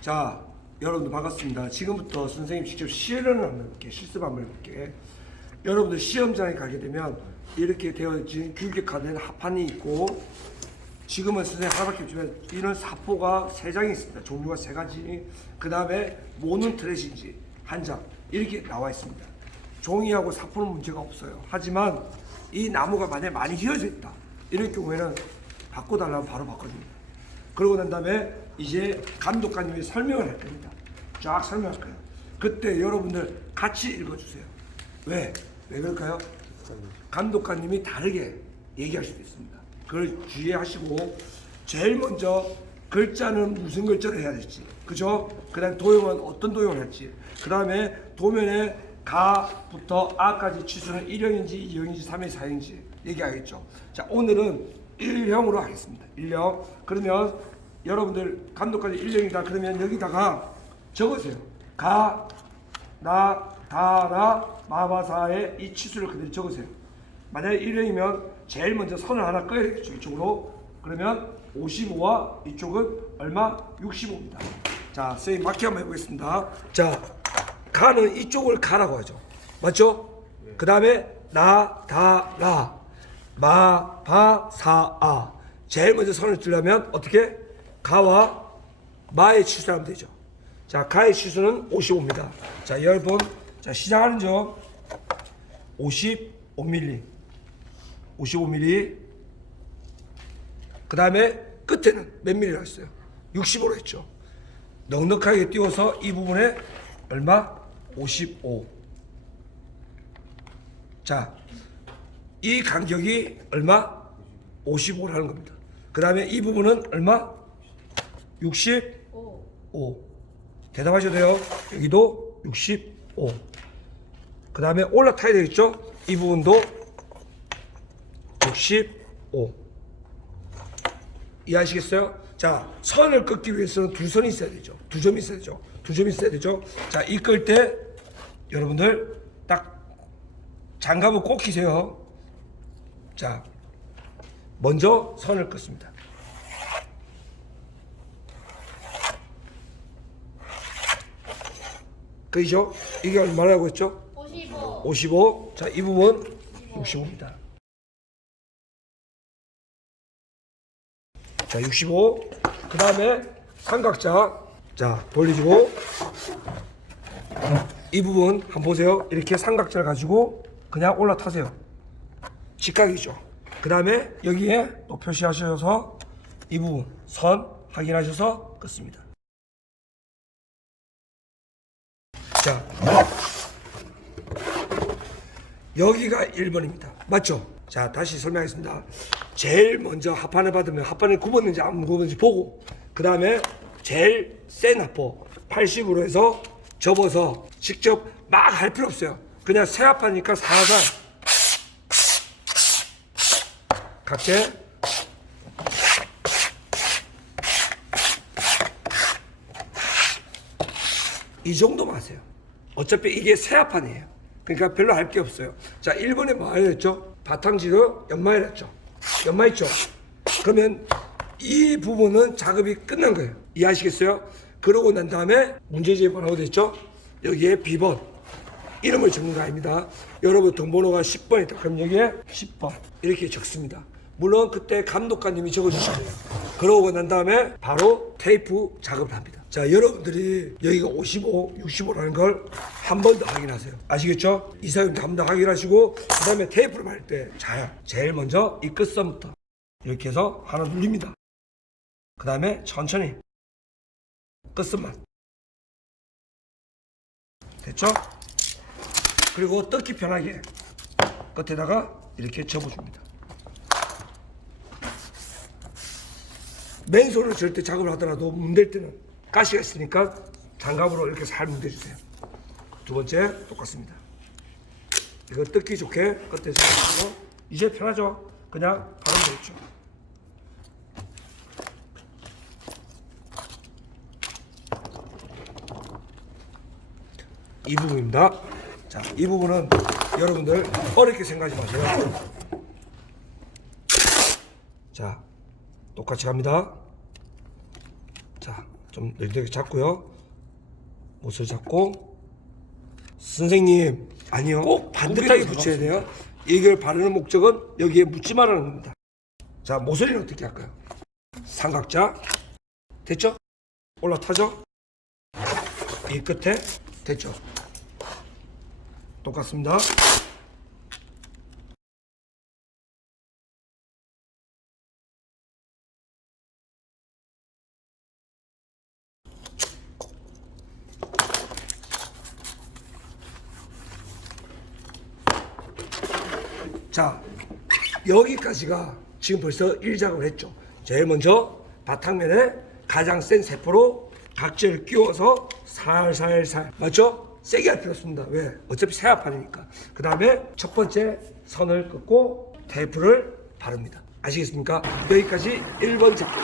자, 여러분들 반갑습니다. 지금부터 선생님 직접 실현을 한번 해볼게요. 실습 한번 해볼게요. 여러분들 시험장에 가게 되면 이렇게 되어진 규격화된 합판이 있고 지금은 선생님 하나밖에 없지만 이런 사포가 세 장이 있습니다. 종류가 세 가지. 그 다음에 모는 트레신지 한 장. 이렇게 나와 있습니다. 종이하고 사포는 문제가 없어요. 하지만 이 나무가 만약에 많이 휘어져 있다. 이럴 경우에는 바꿔달라면 바로 바꿔줍니다. 그러고 난 다음에 이제 감독관님이 설명을 할 겁니다. 쫙 설명할 거예요. 그때 여러분들 같이 읽어주세요. 왜? 왜 그럴까요? 감독관님이 다르게 얘기할 수도 있습니다. 그걸 주의하시고 제일 먼저 글자는 무슨 글자를 해야 될지 그죠? 그 다음에 도형은 어떤 도형을 할지 그 다음에 도면에 가부터 아까지 치수는 1형인지 2형인지 3형인지 4형인지 얘기하겠죠. 자 오늘은 1형으로 하겠습니다. 1형 그러면 여러분들 감독까지 1형이다 그러면 여기다가 적으세요. 가, 나, 다 라, 마바사의 이 치수를 그대로 적으세요. 만약에 1형이면 제일 먼저 선을 하나 되겠죠. 이쪽으로. 그러면 55와 이쪽은 얼마? 65입니다. 자, 선생님 맞게 한번 해보겠습니다. 자, 가는 이쪽을 가라고 하죠. 맞죠? 그 다음에 나, 다, 라, 마, 바, 사, 아. 제일 먼저 선을 뜨려면 어떻게? 가와 마의 치수를 하면 되죠. 자, 가의 치수는 55입니다. 자, 여러분, 자, 시작하는 점 55mm. 55mm. 그 다음에 끝에는 몇 mm라고 했어요? 65로 했죠. 넉넉하게 띄워서 이 부분에 얼마? 55. 자, 이 간격이 얼마? 55라는 겁니다. 그 다음에 이 부분은 얼마? 65. 대답하셔도 돼요. 여기도 65. 그 다음에 올라타야 되겠죠? 이 부분도 65. 이해하시겠어요? 자, 선을 긋기 위해서는 두 선이 있어야 되죠. 두 점이 있어야 되죠. 두 점이 있어야 되죠. 자, 이 끌 때 여러분들 딱 장갑을 꼭 끼세요. 자, 먼저 선을 긋습니다. 그죠? 이게 얼마라고 했죠? 55. 55. 자, 이 부분 65입니다. 자, 65. 그 다음에 삼각자. 자, 돌리시고. 이 부분 한번 보세요. 이렇게 삼각자를 가지고 그냥 올라타세요. 직각이죠. 그 다음에 여기에 또 표시하셔서 이 부분 선 확인하셔서 긋습니다. 자, 여기가 1번입니다. 맞죠? 자, 다시 설명하겠습니다. 제일 먼저 합판을 받으면 합판이 굽었는지 안 굽었는지 보고 그 다음에 제일 센 합포 80으로 해서 접어서 직접 막 할 필요 없어요. 그냥 새 합판이니까 살살 각재 이 정도만 하세요. 어차피 이게 새합판이에요. 그러니까 별로 할 게 없어요. 자, 1번에 뭐 하였죠? 바탕지도 연마를 했죠. 연마했죠. 그러면 이 부분은 작업이 끝난 거예요. 이해하시겠어요? 그러고 난 다음에 문제지에 뭐라고 됐죠? 여기에 B번. 이름을 적는 거 아닙니다. 여러분 등번호가 10번 있다. 그럼 여기에 10번. 이렇게 적습니다. 물론 그때 감독관님이 적어주셔야 돼요. 그러고 난 다음에 바로 테이프 작업을 합니다. 자, 여러분들이 여기가 55, 65라는 걸 한 번 더 확인하세요. 아시겠죠? 한번 더 확인하시고 그 다음에 테이프를 말할 때 자, 제일 먼저 이 끝선부터 이렇게 해서 하나 눌립니다. 그 다음에 천천히 끝선만 됐죠? 그리고 뜯기 편하게 끝에다가 이렇게 접어줍니다. 맨손으로 절대 작업을 하더라도 문댈 때는 가시가 있으니까 장갑으로 이렇게 살 문대주세요. 두 번째 똑같습니다. 이거 뜯기 좋게 끝에 잡아주고 이제 편하죠? 그냥 바르면 되겠죠. 이 부분입니다. 자, 이 부분은 여러분들 어렵게 생각하지 마세요. 자, 똑같이 갑니다. 자, 좀 이렇게 잡고요. 못을 잡고 선생님 아니요 꼭 반듯하게 붙여야 돼요. 이걸 바르는 목적은 여기에 묻지 말라는 겁니다. 자 모서리는 어떻게 할까요? 삼각자 됐죠? 올라타죠? 이 끝에 됐죠? 똑같습니다. 자 여기까지가 지금 벌써 1작업을 했죠 제일 먼저 바탕면에 가장 센 세포로 각질을 끼워서 살살살 맞죠? 세게 할 필요 없습니다 왜? 어차피 새합판이니까 그 다음에 첫 번째 선을 긋고 테이프를 바릅니다 아시겠습니까? 여기까지 1번 작업